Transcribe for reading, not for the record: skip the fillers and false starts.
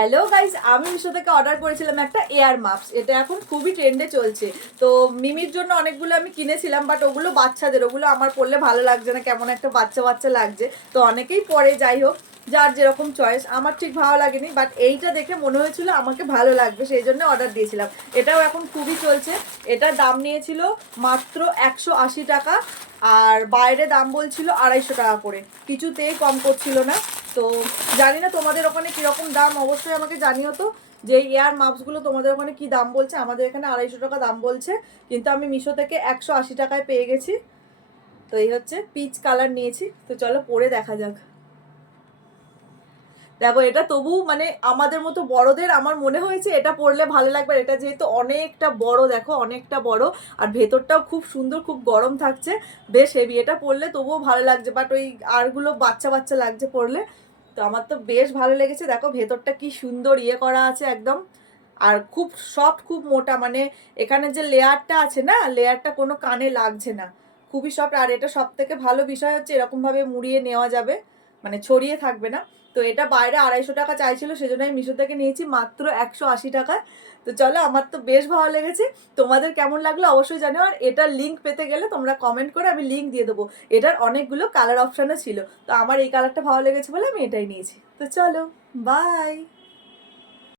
Hello guys, আমি মিশো থেকে order করেছিলাম একটা এয়ার মাস্ক। এটা এখন খুবই ট্রেন্ডে চলছে। তো মিমির জন্য অনেকগুলো আমি কিনেছিলাম, বাট ওগুলো বাচ্চাদের, ওগুলো আমার পরলে ভালো লাগছে না, কেমন একটা বাচ্চা বাচ্চা লাগছে। তো অনেকেই পরে, যাই হোক, যার যেরকম চয়েস। আমার ঠিক ভালো লাগেনি, বাট এইটা দেখে মনে হয়েছিল আমাকে ভালো লাগবে, সেই জন্য অর্ডার দিয়েছিলাম। এটাও এখন খুবই চলছে। এটার দাম নিয়েছিল মাত্র 180 টাকা, আর বাইরে দাম বলছিল 250 টাকা করে, কিছুতেই কম করছিল না। তো জানি না তোমাদের ওখানে কীরকম দাম, অবশ্যই আমাকে জানিও তো যে এয়ার মাস্কগুলো তোমাদের ওখানে কী দাম বলছে। আমাদের এখানে 250 টাকা দাম বলছে, কিন্তু আমি মিশো থেকে 180 টাকায় পেয়ে গেছি। তো এই হচ্ছে পিচ কালার নিয়েছি। তো চলো পরে দেখা যাক। দেখো, এটা তবু মানে আমাদের মতো বড়দের আমার মনে হয়েছে এটা পরলে ভালো লাগবে। এটা যেহেতু অনেকটা বড়, দেখো অনেকটা বড়, আর ভেতরটাও খুব সুন্দর, খুব গরম থাকছে, বেশ হেভি। এটা পরলে তবুও ভালো লাগছে, বাট ওই আরগুলো বাচ্চা বাচ্চা লাগছে পরলে। তো আমার তো বেশ ভালো লেগেছে। দেখো ভেতরটা কি সুন্দর ইয়ে করা আছে একদম, আর খুব সফট, খুব মোটা। মানে এখানে যে লেয়ারটা আছে না, লেয়ারটা কোনো কানে লাগছে না, খুবই সফট। আর এটা সব থেকে ভালো বিষয় হচ্ছে এরকমভাবে মুড়িয়ে নেওয়া যাবে, মানে ছড়িয়ে থাকবে না। তো এটা বাইরে 250 টাকা চাইছিল, সেজন্য আমি মিশো থেকে নিয়েছি মাত্র 180 টাকায়। তো চলো, আমার তো বেশ ভালো লেগেছে। তোমাদের কেমন লাগলো অবশ্যই জানিও। আর এটার লিঙ্ক পেতে গেলে তোমরা কমেন্ট করে, আমি লিঙ্ক দিয়ে দেবো। এটার অনেকগুলো কালার অপশানও ছিল, তো আমার এই কালারটা ভালো লেগেছে বলে আমি এটাই নিয়েছি। তো চলো, বাই।